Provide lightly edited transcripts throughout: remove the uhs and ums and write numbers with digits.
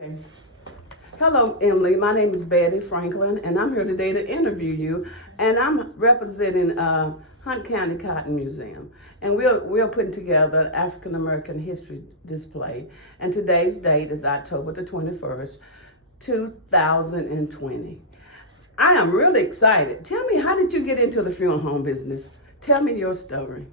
Okay. Hello, Emily. My name is Betty Franklin, and I'm here today to interview you. And I'm representing Hunt County Cotton Museum, and we're putting together African American history display. And today's date is October the 21st, 2020. I am really excited. Tell me, how did you get into the funeral home business? Tell me your story.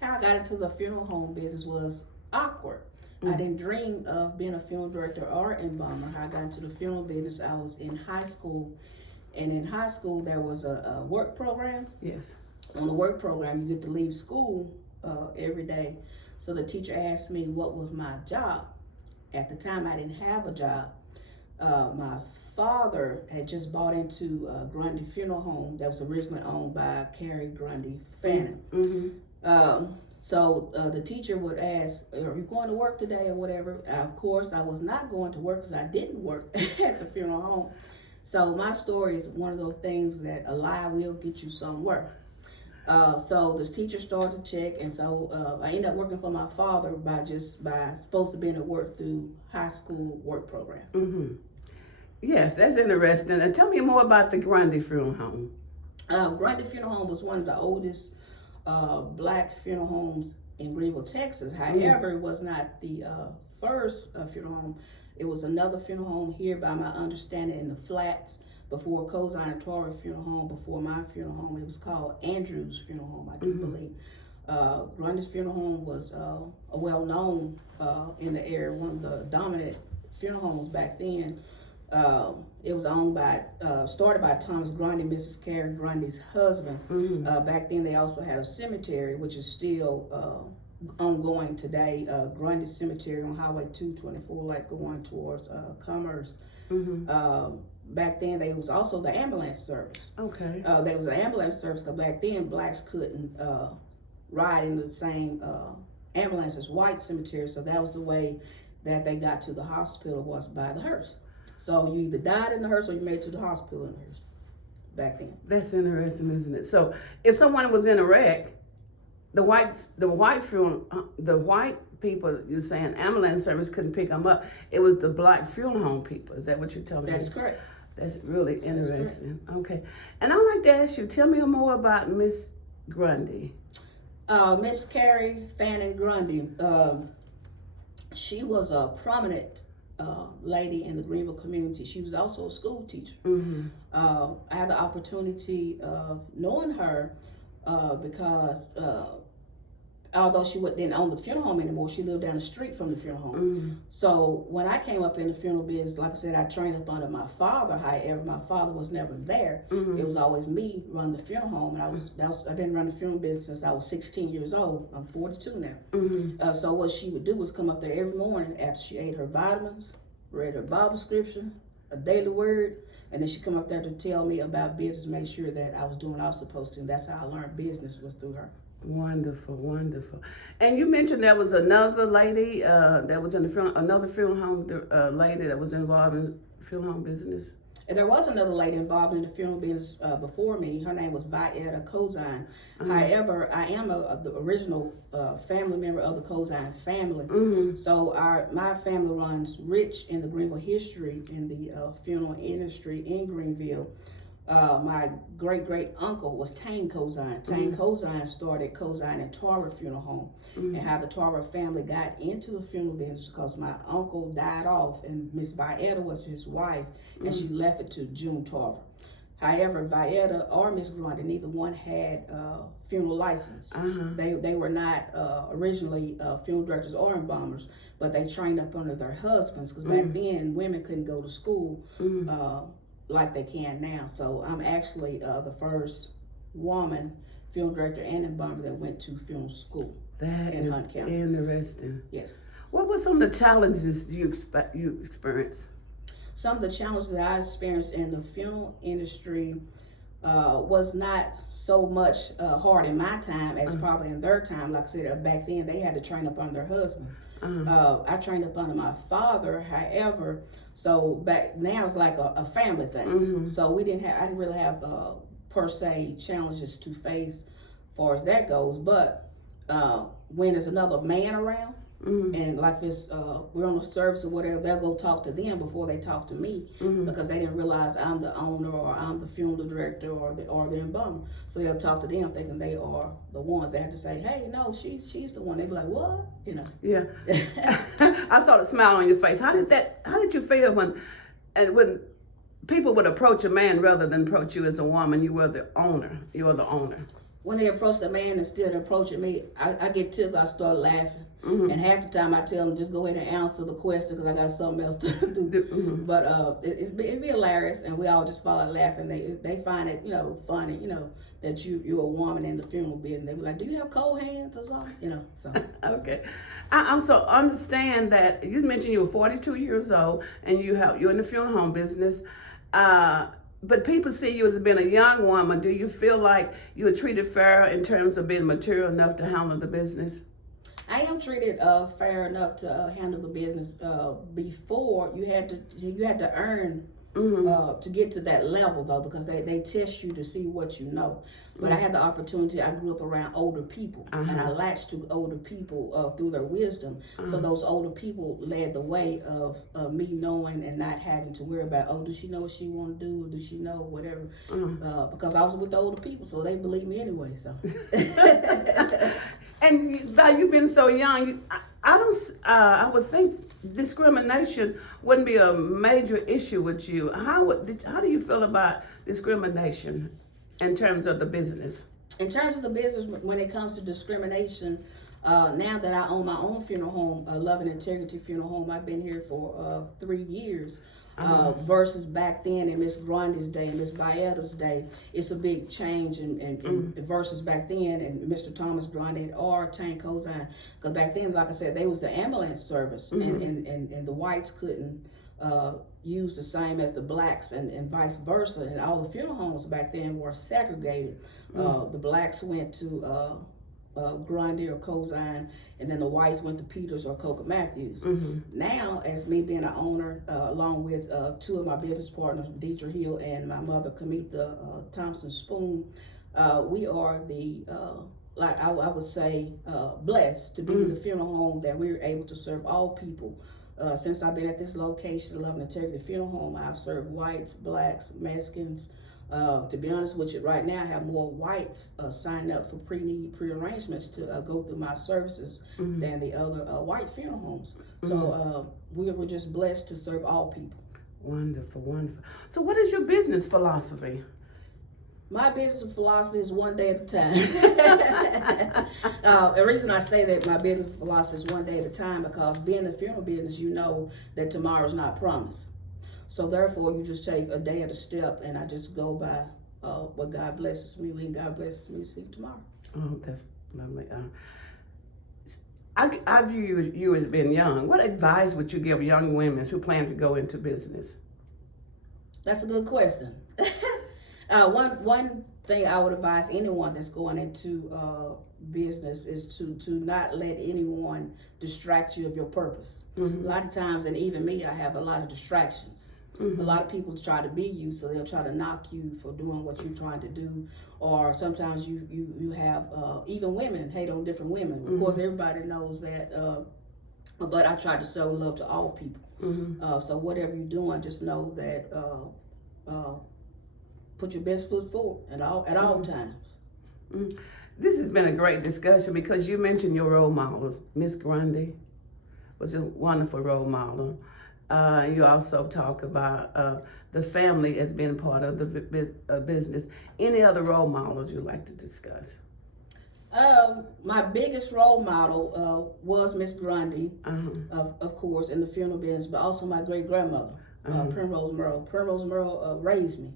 How I got into the funeral home business was awkward. I didn't dream of being a funeral director or embalmer. How I got into the funeral business, I was in high school, and in high school there was a work program. Yes. On the work program, you get to leave school every day. So the teacher asked me what was my job. At the time, I didn't have a job. My father had just bought into Grundy Funeral Home that was originally owned by Carrie Grundy Fannin. So the teacher would ask, are you going to work today or whatever? Of course, I was not going to work because I didn't work at the funeral home. So my story is one of those things that a lie will get you somewhere. So this teacher started to check, and so I ended up working for my father by supposed to be at work through high school work program. Yes, that's interesting. And tell me more about the Grundy Funeral Home. Grundy Funeral Home was one of the oldest black funeral homes in Greenville, Texas. However, it was not the first funeral home. It was another funeral home here, by my understanding, in the Flats before Cozine and Torrey Funeral Home. Before my funeral home, it was called Andrews Funeral Home, I do believe. Grundy's Funeral Home was a well-known in the area, one of the dominant funeral homes back then. It was owned by, started by Thomas Grundy, Mrs. Carrie Grundy's husband. Back then they also had a cemetery, which is still ongoing today, Grundy Cemetery on Highway 224, like going towards Commerce. Back then there was also the ambulance service. Okay. There was an ambulance service because back then blacks couldn't ride in the same ambulance as white cemetery, so that was the way that they got to the hospital, was by the hearse. So you either died in the hearse or you made it to the hospital in the hearse back then. That's interesting, isn't it? So if someone was in a wreck, the white people, you're saying ambulance service couldn't pick them up. It was the black funeral home people. Is that what you're telling me? That's correct. That's really interesting. Okay. And I'd like to ask you, tell me more about Miss Grundy. Miss Carrie Fannin Grundy, she was a prominent lady in the Greenville community. She was also a school teacher. I had the opportunity of knowing her because although she didn't own the funeral home anymore, she lived down the street from the funeral home. So when I came up in the funeral business, like I said, I trained up under my father. However, my father was never there. It was always me running the funeral home, and I've been running the funeral business since I was 16 years old. I'm 42 now. So what she would do was come up there every morning after she ate her vitamins, read her Bible scripture, a daily word, and then she'd come up there to tell me about business, make sure that I was doing what I was supposed to, and that's how I learned business, was through her. Wonderful, wonderful. And you mentioned there was another lady that was in the another funeral home lady that was involved in funeral home business. And there was another lady involved in the funeral business before me. Her name was Vietta Cozine. However, I am the original family member of the Cozine family. So my family runs rich in the Greenville history in the funeral industry in Greenville. My great uncle was Tane Cozine. Tane Cozine started Cozine and Torrey Funeral Home, and how the Torrey family got into the funeral business because my uncle died off, and Miss Vietta was his wife, and she left it to June Torrey. However, Vietta or Miss Grundy, neither one had funeral license. They were not originally funeral directors or embalmers, but they trained up under their husbands because back then women couldn't go to school like they can now. So I'm actually the first woman funeral director and embalmer that went to funeral school in Hunt County. Interesting. Yes. What were some of the challenges you experienced? Some of the challenges that I experienced in the funeral industry was not so much hard in my time as probably in their time. Like I said, back then they had to train up under their husbands. I trained up under my father. However, so back now it's like a family thing. So I didn't really have per se challenges to face as far as that goes. But when there's another man around, And like this, we're on a service or whatever, they'll go talk to them before they talk to me because they didn't realize I'm the owner or I'm the funeral director or the embalmer. So they'll talk to them thinking they are the ones. They have to say, hey, no, she's the one. They be like, what? You know? Yeah. I saw the smile on your face. How did you feel when people would approach a man rather than approach you as a woman? You were the owner. You were the owner. When they approach the man instead of approaching me, I get tickled. I start laughing. And half the time I tell them, just go ahead and answer the question because I got something else to do. But it'd be hilarious, and we all just fall out laughing. They find it, funny, that you're a woman in the funeral business. They be like, do you have cold hands or something? So. Okay. I'm so understand that you mentioned you were 42 years old and you're in the funeral home business. But people see you as being a young woman. Do you feel like you were treated fair in terms of being mature enough to handle the business? I am treated fair enough to handle the business. Before you had to earn to get to that level though, because they test you to see what you know. But I had the opportunity. I grew up around older people, and I latched to older people through their wisdom. So those older people led the way of me knowing and not having to worry about, oh, does she know what she want to do, or does she know whatever? Because I was with the older people, so they believe me anyway. So. And by you being so young, I would think discrimination wouldn't be a major issue with you. How do you feel about discrimination in terms of the business? In terms of the business, when it comes to discrimination, now that I own my own funeral home, Love and Integrity Funeral Home, I've been here for 3 years. Versus back then in Miss Grundy's day and Miss Baetta's day, it's a big change in versus back then and Mr. Thomas Grundy or Tank Cozine. Because back then, like I said, they was the ambulance service and the whites couldn't use the same as the blacks and vice versa. And all the funeral homes back then were segregated. The blacks went to Grundy or Cozine, and then the whites went to Peters or Coca Matthews. Now, as me being an owner, along with 2 of my business partners, Deidre Hill and my mother, Kamitha Thompson Spoon, we are the, I would say, blessed to be the funeral home that we're able to serve all people. Since I've been at this location, Love and Integrity Funeral Home, I've served whites, blacks, Mexicans. To be honest with you, right now I have more whites signed up for pre-arrangements to go through my services than the other white funeral homes. So we were just blessed to serve all people. Wonderful, wonderful. So what is your business philosophy? My business philosophy is one day at a time. The reason I say that my business philosophy is one day at a time because being in the funeral business, you know that tomorrow's not promised. So therefore, you just take a day at a step, and I just go by what God blesses me with, and God blesses me to see tomorrow. Oh, that's lovely. I view you as being young. What advice would you give young women who plan to go into business? That's a good question. One thing I would advise anyone that's going into business is to not let anyone distract you of your purpose. A lot of times, and even me, I have a lot of distractions. A lot of people try to be you, so they'll try to knock you for doing what you're trying to do. Or sometimes you have, even women hate on different women. Of course, everybody knows that, but I try to show love to all people. So whatever you're doing, just know that put your best foot forward at all times. This has been a great discussion because you mentioned your role models. Miss Grundy was a wonderful role model. You also talk about the family as being part of the business. Any other role models you'd like to discuss? My biggest role model was Miss Grundy, of course, in the funeral business, but also my great-grandmother, Primrose Merle. Primrose Merle raised me.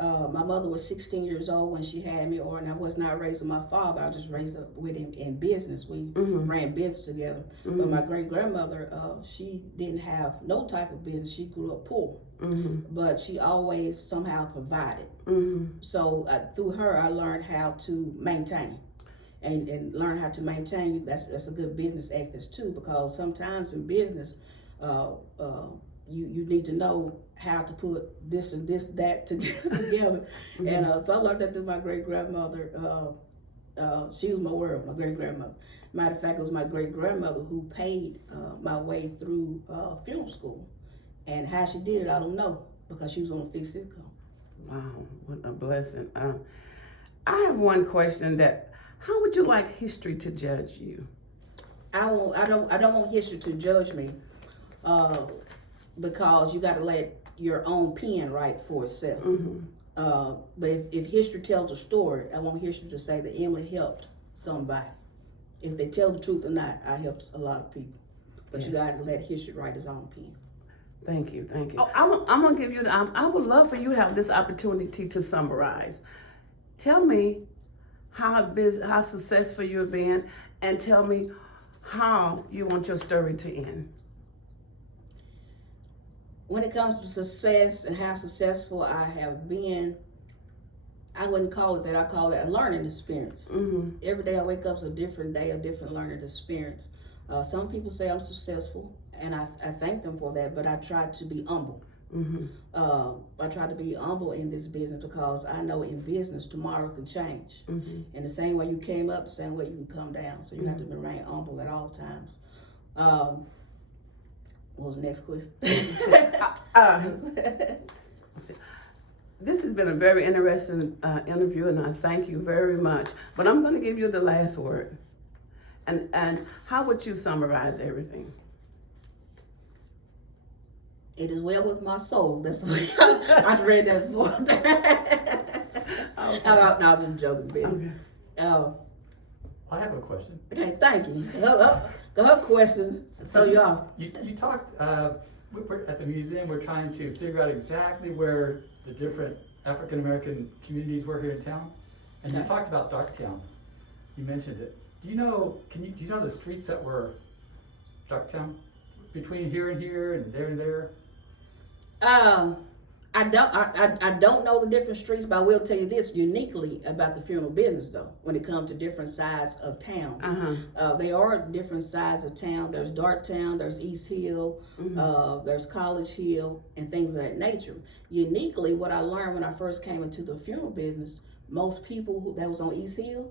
My mother was 16 years old when she had me, and I was not raised with my father. I just raised up with him in business. We ran business together. But my great-grandmother, she didn't have no type of business. She grew up poor, but she always somehow provided. So through her, I learned how to maintain. And learn how to maintain. That's a good business ethics too, because sometimes in business, you need to know how to put that together. And so I learned that through my great grandmother. She was my world, my great-grandmother. Matter of fact, it was my great-grandmother who paid my way through film school. And how she did it, I don't know, because she was on a fixed income. Wow, what a blessing. I have one question how would you like history to judge you? I don't want history to judge me, because you got to let your own pen write for itself. But if history tells a story, I want history to say that Emily helped somebody. If they tell the truth or not, I helped a lot of people. But you got to let history write its own pen. Thank you. Oh, I'm gonna give you. I would love for you to have this opportunity to summarize. Tell me how successful you've been, and tell me how you want your story to end. When it comes to success and how successful I have been, I wouldn't call it that. I call it a learning experience. Every day I wake up is a different day, a different learning experience. Some people say I'm successful, and I thank them for that, but I try to be humble. I try to be humble in this business, because I know in business tomorrow can change. And the same way you came up, the same way you can come down. So you have to remain humble at all times. What was the next question? This has been a very interesting interview, and I thank you very much. But I'm going to give you the last word. And how would you summarize everything? It is well with my soul. That's what I read that before. Okay. No, I'm just joking, baby. Okay. I have a question. Okay, thank you. Her question. So y'all. You talked we're at the museum. We're trying to figure out exactly where the different African American communities were here in town, and you talked about Darktown. You mentioned it. Do you know? Do you know the streets that were Darktown, between here and here and there and there? I don't know the different streets, but I will tell you this uniquely about the funeral business, though. When it comes to different sides of town, they are different sides of town. There's Darktown, there's East Hill, there's College Hill, and things of that nature. Uniquely, what I learned when I first came into the funeral business, most people that was on East Hill,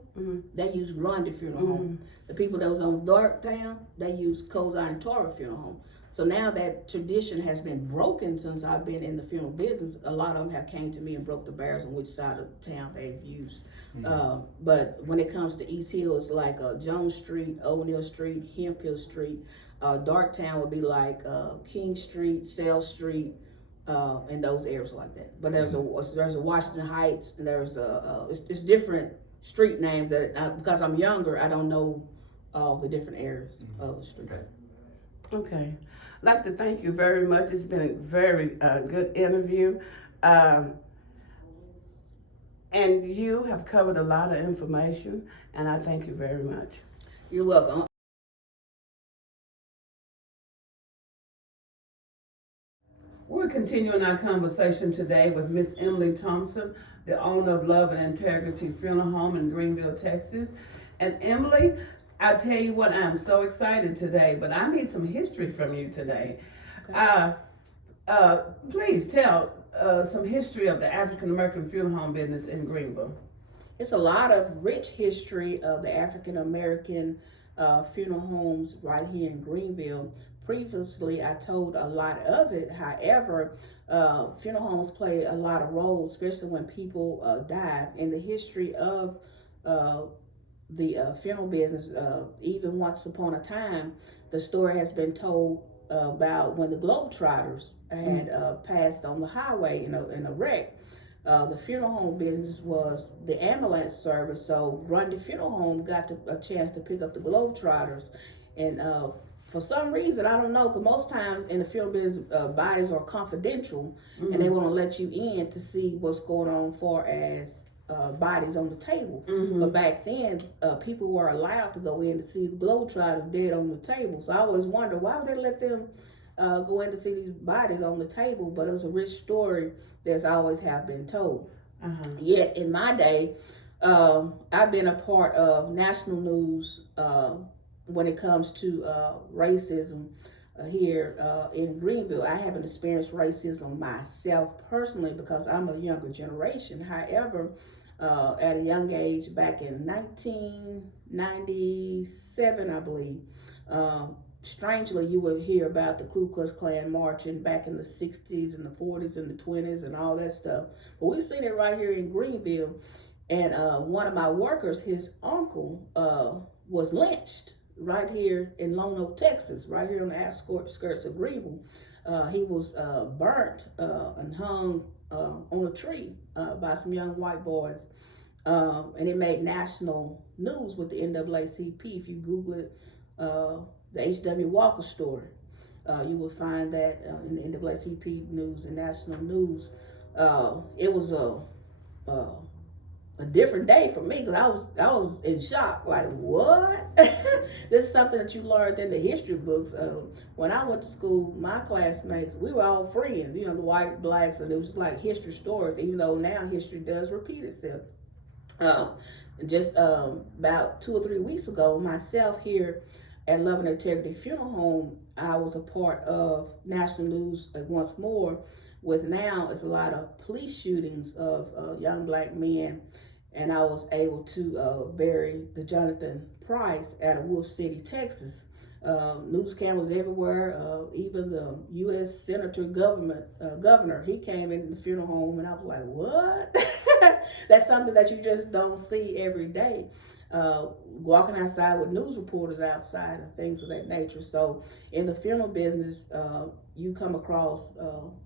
they used Grundy Funeral Home. The people that was on Darktown, they used Kozine and Torah Funeral Home. So now that tradition has been broken since I've been in the funeral business. A lot of them have came to me and broke the barriers on which side of town they've used. But when it comes to East Hill, it's like Jones Street, O'Neill Street, Hemphill Street. Darktown would be like King Street, Sale Street, and those areas like that. But there's a Washington Heights, and there's it's different street names that because I'm younger, I don't know all the different areas of the streets. Okay. I'd like to thank you very much. It's been a very good interview. And you have covered a lot of information, and I thank you very much. You're welcome. We're continuing our conversation today with Miss Emily Thompson, the owner of Love and Integrity Funeral Home in Greenville, Texas. And Emily, I tell you what, I'm so excited today, but I need some history from you today. Okay. Please tell some history of the African American funeral home business in Greenville. It's a lot of rich history of the African American funeral homes right here in Greenville. Previously, I told a lot of it. However, funeral homes play a lot of roles, especially when people die. In the history of the funeral business, even once upon a time, the story has been told about when the Globetrotters had passed on the highway in a wreck. The funeral home business was the ambulance service, so Grundy Funeral Home got a chance to pick up the Globetrotters. And for some reason, I don't know, because most times in the funeral business, bodies are confidential, and they want to let you in to see what's going on for as bodies on the table. But back then, people were allowed to go in to see the Globetrotters dead on the table. So I always wonder, why would they let them go in to see these bodies on the table? But it's a rich story that's always have been told. Yet in my day, I've been a part of national news when it comes to racism here in Greenville. I haven't experienced racism myself personally because I'm a younger generation. However, at a young age back in 1997, I believe. Strangely, you would hear about the Ku Klux Klan marching back in the 60s and the 40s and the 20s and all that stuff. But we've seen it right here in Greenville. And one of my workers, his uncle, was lynched right here in Lone Oak, Texas, right here on the outskirts of Greenville. He was burnt and hung on a tree by some young white boys. And it made national news with the NAACP. If you Google it, the H.W. Walker story, you will find that in the NAACP news and national news. It was a different day for me because I was in shock. Like, what? This is something that you learned in the history books. When I went to school, my classmates, we were all friends, the white, blacks, and it was like history stories, even though now history does repeat itself. Just about 2 or 3 weeks ago, myself here at Love and Integrity Funeral Home, I was a part of national news once more. With now, it's a lot of police shootings of young black men, and I was able to bury the Jonathan Price out of Wolf City, Texas. News cameras everywhere. Even the U.S. Senator governor, he came into the funeral home, and I was like, what? That's something that you just don't see every day. Walking outside with news reporters outside and things of that nature. So in the funeral business, you come across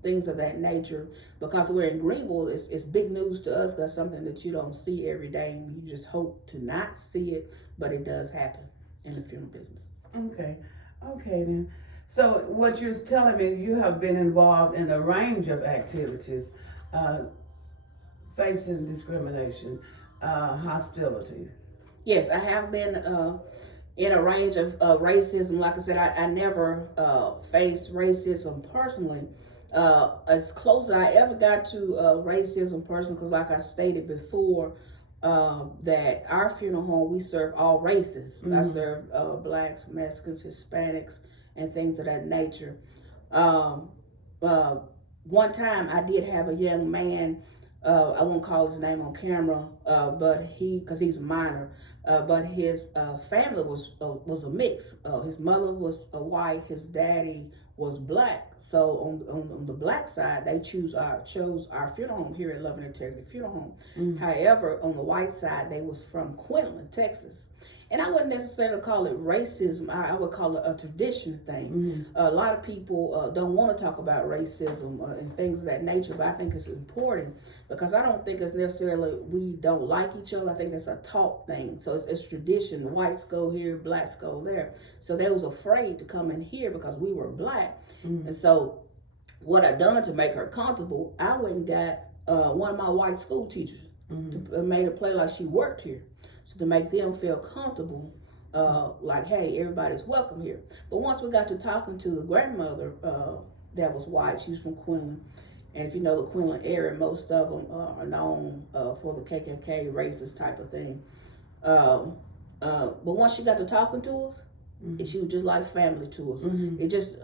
things of that nature. Because we're in Greenville, it's big news to us. That's something that you don't see every day, and you just hope to not see it, but it does happen in the funeral business. Okay then. So what you're telling me, you have been involved in a range of activities, facing discrimination, hostility. Yes, I have been in a range of racism. Like I said, I never faced racism personally. As close as I ever got to racism personally, because like I stated before, that our funeral home, we serve all races. I serve blacks, Mexicans, Hispanics, and things of that nature. One time I did have a young man, I won't call his name on camera, but because he's a minor, but his family was a mix. His mother was white, his daddy was black. So on the black side, they chose our funeral home here at Love and Integrity Funeral Home. However, on the white side, they was from Quinlan, Texas. And I wouldn't necessarily call it racism. I would call it a tradition thing. A lot of people don't want to talk about racism and things of that nature, but I think it's important because I don't think it's necessarily we don't like each other. I think it's a talk thing. So it's tradition. The whites go here, blacks go there. So they was afraid to come in here because we were black. And so what I done to make her comfortable, I went and got one of my white school teachers to made her play like she worked here. So to make them feel comfortable, like, hey, everybody's welcome here. But once we got to talking to the grandmother that was white, she was from Quinlan. And if you know the Quinlan area, most of them are known for the KKK, racist type of thing. But once she got to talking to us, she was just like family to us. It just,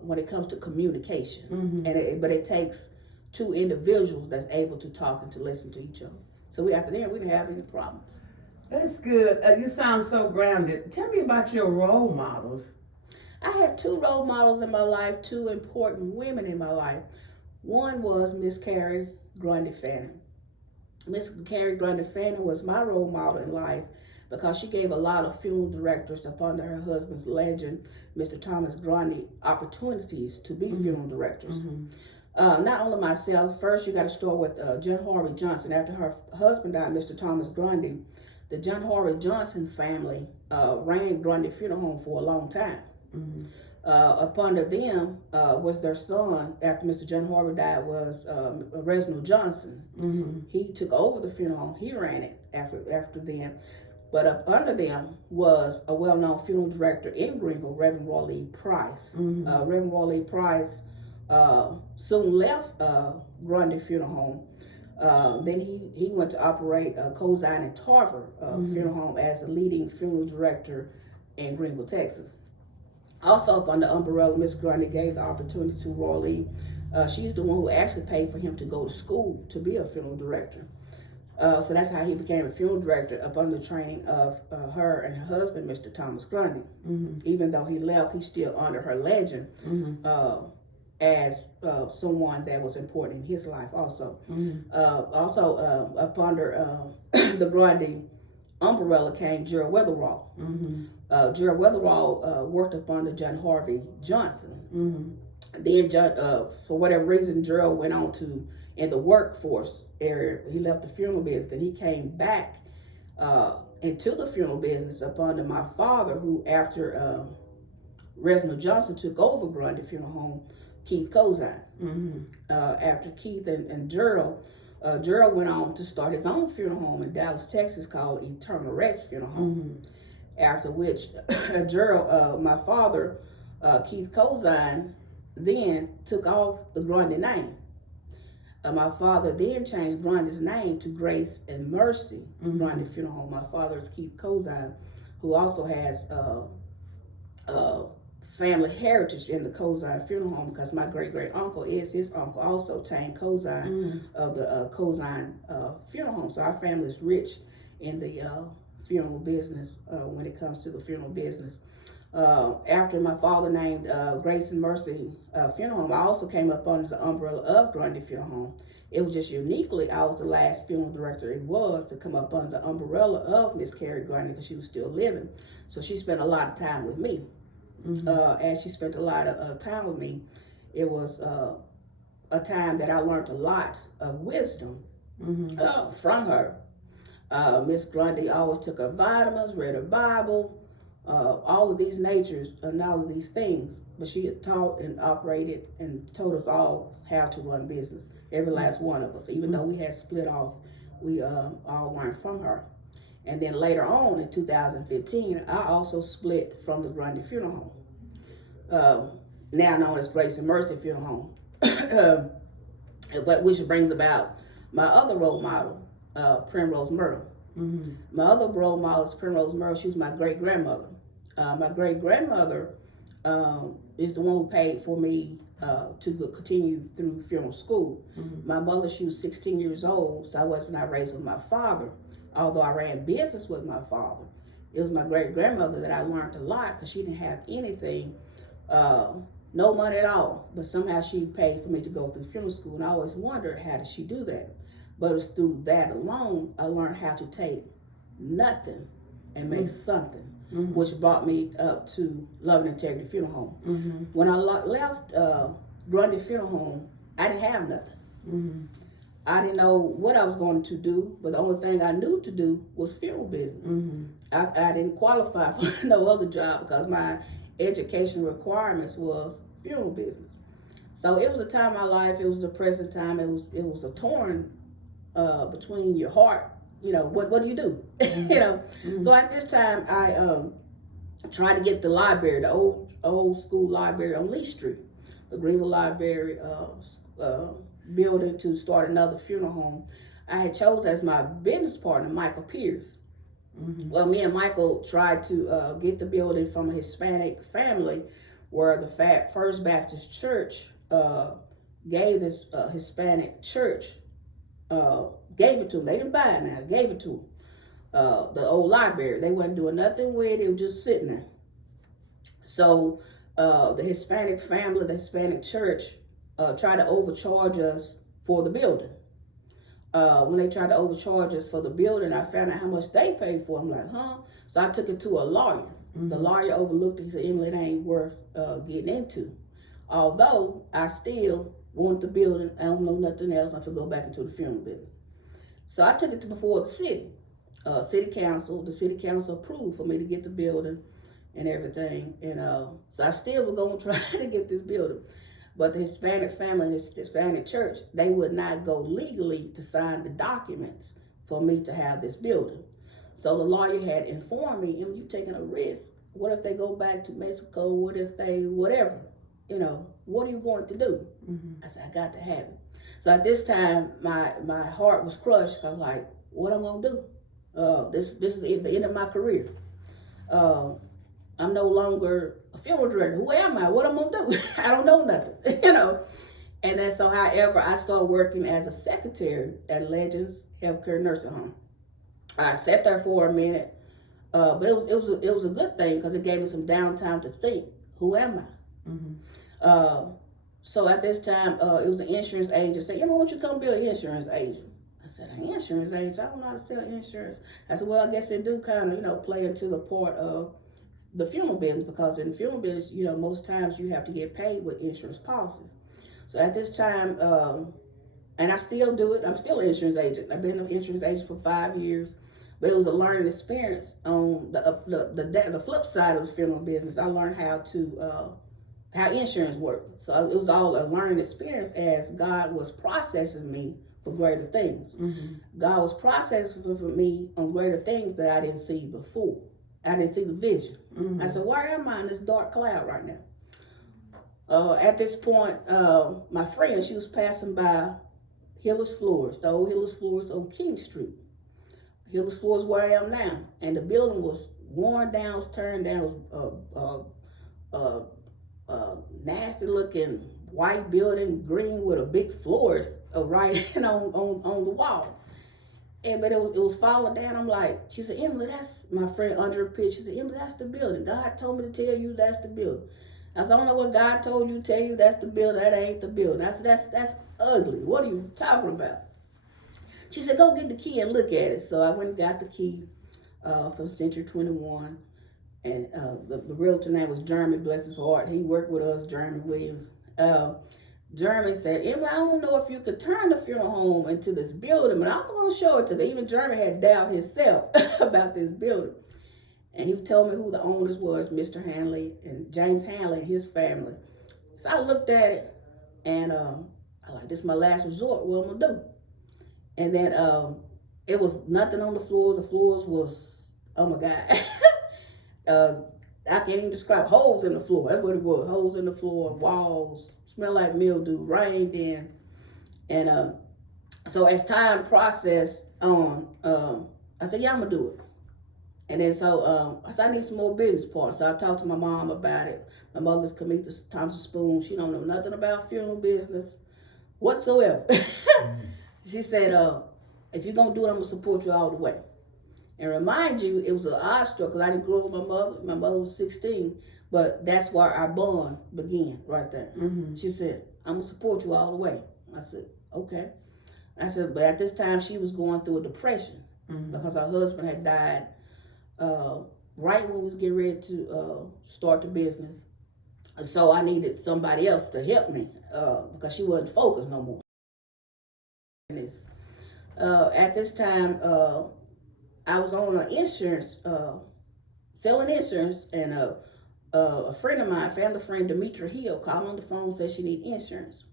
when it comes to communication, but it takes two individuals that's able to talk and to listen to each other. So after that, we didn't have any problems. That's good. You sound so grounded. Tell me about your role models. I have 2 role models in my life, 2 important women in my life. One was Miss Carrie Grundy Fanning. Miss Carrie Grundy Fanning was my role model in life because she gave a lot of funeral directors up under her husband's legend, Mr. Thomas Grundy, opportunities to be funeral directors. Not only myself, first you got to start with John Harvey Johnson. After her husband died, Mr. Thomas Grundy, the John Harvey Johnson family ran Grundy Funeral Home for a long time. Up under them was their son, after Mr. John Harvey died, was Reginald Johnson. He took over the funeral home. He ran it after them. But up under them was a well-known funeral director in Greenville, Reverend Roy Lee Price. Reverend Roy Lee Price soon left Grundy Funeral Home. Then he went to operate Cozine and Tarver Funeral Home as the leading funeral director in Greenville, Texas. Also up under umbrella, Miss Grundy gave the opportunity to Roy Lee. She's the one who actually paid for him to go to school to be a funeral director. So that's how he became a funeral director up under the training of her and her husband, Mr. Thomas Grundy. Even though he left, he's still under her legend as someone that was important in his life also. Up under the Grundy umbrella came Gerald Weatherall. Gerald Weatherall worked up under John Harvey Johnson. Then, for whatever reason, Gerald went on to in the workforce area. He left the funeral business, and he came back into the funeral business up under my father, who after Reginald Johnson took over Grundy Funeral Home, Keith Cozine. After Keith and Gerald, Gerald went on to start his own funeral home in Dallas, Texas, called Eternal Rest Funeral Home. After which, Gerald, my father, Keith Cozine, then took off the Grundy name. My father then changed Grundy's name to Grace and Mercy Grundy Funeral Home. My father is Keith Cozine, who also has family heritage in the Cozine Funeral Home, because my great-great-uncle is his uncle, also Tane Cozine of the Cozine Funeral Home. So our family is rich in the funeral business when it comes to the funeral business. After my father named Grace and Mercy Funeral Home, I also came up under the umbrella of Grundy Funeral Home. It was just uniquely, I was the last funeral director it was to come up under the umbrella of Miss Carrie Grundy, because she was still living. So she spent a lot of time with me. As she spent a lot of time with me, it was a time that I learned a lot of wisdom from her. Miss Grundy always took her vitamins, read her Bible, all of these natures and all of these things. But she had taught and operated and told us all how to run business, every last one of us. Even though we had split off, we all learned from her. And then later on in 2015, I also split from the Grundy Funeral Home, now known as Grace and Mercy Funeral Home, but which brings about my other role model, Primrose Myrtle. My other role model is Primrose Myrtle. She was my great-grandmother. My great-grandmother is the one who paid for me to continue through funeral school. My mother, she was 16 years old, so I was not raised with my father. Although I ran business with my father, it was my great-grandmother that I learned a lot, because she didn't have anything, no money at all, but somehow she paid for me to go through funeral school, and I always wondered, how did she do that? But it was through that alone I learned how to take nothing and make something, which brought me up to Love and Integrity Funeral Home. When I left Grundy Funeral Home, I didn't have nothing. I didn't know what I was going to do, but the only thing I knew to do was funeral business. I didn't qualify for no other job, because my education requirements was funeral business. So it was a time in my life, it was a depressing time, it was a torn between your heart, what do you do? So at this time, I tried to get the library, the old school library on Lee Street, the Greenville Library building, to start another funeral home. I had chose as my business partner Michael Pierce. Well, me and Michael tried to get the building from a Hispanic family, where the First Baptist Church gave this Hispanic church, gave it to them. They didn't buy it now, gave it to them. The old library, they wasn't doing nothing with it, it was just sitting there. So the Hispanic family, the Hispanic church, tried to overcharge us for the building. When they tried to overcharge us for the building, I found out how much they paid for it. I'm like, huh? So I took it to a lawyer. The lawyer overlooked it. He said, Emily, it ain't worth getting into. Although I still want the building, I don't know nothing else. I have to go back into the funeral business. So I took it before the city council. The city council approved for me to get the building and everything. And so I still was going to try to get this building. But the Hispanic family and the Hispanic church, they would not go legally to sign the documents for me to have this building. So the lawyer had informed me, you're taking a risk. What if they go back to Mexico? What if they, whatever, what are you going to do? I said, I got to have it. So at this time, my heart was crushed. I was like, what am I going to do? This is the end of my career. I'm no longer a funeral director. Who am I? What am I going to do? I don't know nothing, And then so, however, I started working as a secretary at Legends healthcare nursing home. I sat there for a minute, but it was a good thing because it gave me some downtime to think, who am I? Mm-hmm. So at this time, it was an insurance agent said, why don't you come be an insurance agent? I said, an insurance agent? I don't know how to sell insurance. I said, well, I guess it do kind of, play into the part of the funeral business, because in funeral business, most times you have to get paid with insurance policies. So at this time, and I still do it. I'm still an insurance agent. I've been an insurance agent for 5 years. But it was a learning experience on the flip side of the funeral business. I learned how insurance worked. So it was all a learning experience as God was processing me for greater things. Mm-hmm. God was processing for me on greater things that I didn't see before. I didn't see the vision. Mm-hmm. I said, why am I in this dark cloud right now? At this point, my friend, she was passing by Hiller's Floors, the old Hiller's Floors on King Street. Hiller's Floors where I am now. And the building was worn down, was turned down. It was nasty looking white building, green with a big floors writing on the wall. But it was falling down. I'm like, she said, Emily, that's my friend under the pitch. She said, Emily, that's the building. God told me to tell you that's the building. I said, I don't know what God told you to tell you that's the building. That ain't the building. I said, that's ugly. What are you talking about? She said, go get the key and look at it. So I went and got the key from Century 21. And the realtor name was Jeremy, bless his heart. He worked with us, Jeremy Williams. Jeremy said, Emily, I don't know if you could turn the funeral home into this building, but I'm going to show it to them. Even Jeremy had doubt himself about this building. And he told me who the owners was, Mr. Hanley and James Hanley and his family. So I looked at it, and I like, this is my last resort. What I'm going to do? And then it was nothing on the floors. The floors was, oh my God. I can't even describe holes in the floor. That's what it was. Holes in the floor, walls, smell like mildew, rained in. And so as time processed on, I said, yeah, I'm gonna do it. And then so I said, I need some more business partners. So I talked to my mom about it. My mother's Kamita Thompson Spoon. She don't know nothing about funeral business whatsoever. She said, if you're going to do it, I'm going to support you all the way. And remind you, it was an odd story because I didn't grow up with my mother. My mother was 16, but that's where our bond began right there. Mm-hmm. She said, I'm going to support you all the way. I said, okay. I said, but at this time, she was going through a depression because her husband had died right when we was getting ready to start the business. So I needed somebody else to help me because she wasn't focused no more. At this time, I was on an insurance, selling insurance, and a friend of mine, family friend, Demetra Hill, called me on the phone and said she need insurance.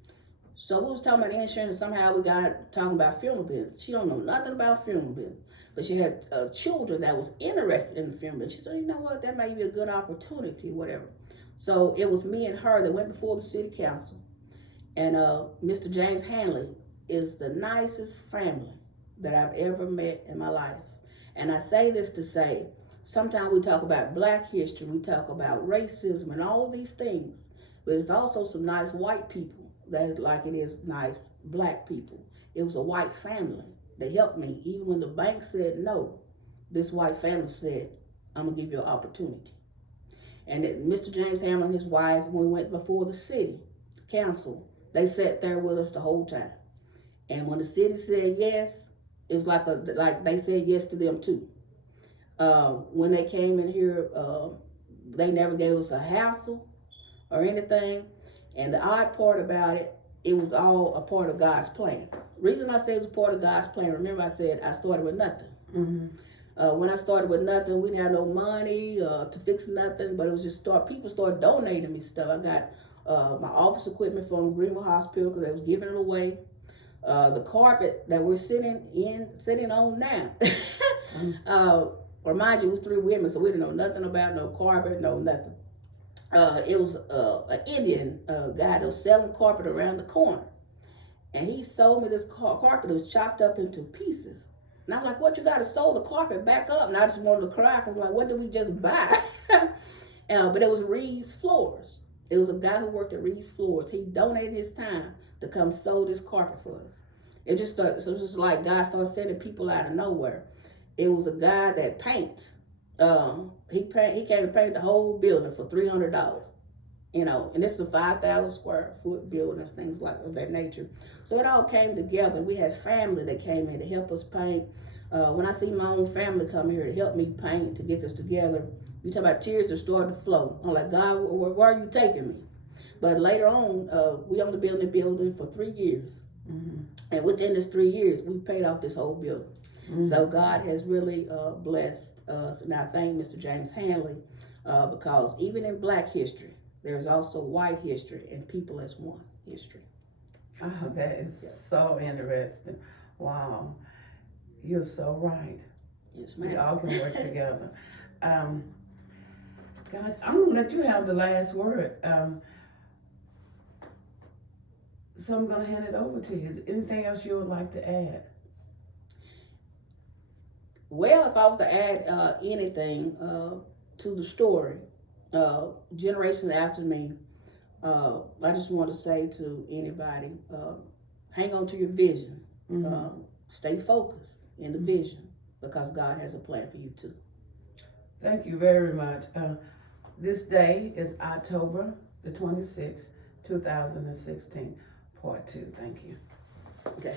So we was talking about insurance, and somehow we got talking about funeral business. She don't know nothing about funeral business, but she had children that was interested in the funeral business. She said, you know what, that may be a good opportunity, whatever. So it was me and her that went before the city council, and Mr. James Hanley is the nicest family that I've ever met in my life. And I say this to say, sometimes we talk about Black history, we talk about racism and all these things, but there's also some nice white people that like it is nice Black people. It was a white family that helped me. Even when the bank said no, this white family said, I'm gonna give you an opportunity. And Mr. James Hamlin and his wife, when we went before the city council, they sat there with us the whole time. And when the city said yes, it was like they said yes to them too. When they came in here, they never gave us a hassle or anything. And the odd part about it, it was all a part of God's plan. Reason I say it was a part of God's plan, remember I said I started with nothing. Mm-hmm. When I started with nothing, we didn't have no money to fix nothing, but it was just people started donating me stuff. I got my office equipment from Greenville Hospital because they was giving it away. The carpet that we're sitting on now. Remind you, it was 3 women, so we didn't know nothing about no carpet, no nothing. It was an Indian guy that was selling carpet around the corner. And he sold me this carpet that was chopped up into pieces. And I'm like, what, you got to sew the carpet back up? And I just wanted to cry because like, what did we just buy? But it was Reeves Floors. It was a guy who worked at Reeves Floors. He donated his time to come sew this carpet for us. It just started, so it was just like God started sending people out of nowhere. It was a guy that paints. He came and painted the whole building for $300. And this is a 5,000 square foot building and things like of that nature. So it all came together. We had family that came in to help us paint. When I see my own family come here to help me paint, to get this together, you talk about tears that started to flow. I'm like, God, where are you taking me? But later on, we only built the building for 3 years. Mm-hmm. And within this 3 years, we paid off this whole building. Mm-hmm. So God has really blessed us. And I thank Mr. James Hanley because even in Black history, there's also white history and people as one history. Oh, that is so interesting. Wow. You're so right. Yes, ma'am. We all can work together. Guys, I'm going to let you have the last word. So I'm going to hand it over to you. Is there anything else you would like to add? Well, if I was to add anything to the story, generations after me, I just want to say to anybody, hang on to your vision. Mm-hmm. Stay focused in the vision because God has a plan for you too. Thank you very much. This day is October the 26th, 2016, part 2. Thank you. Okay.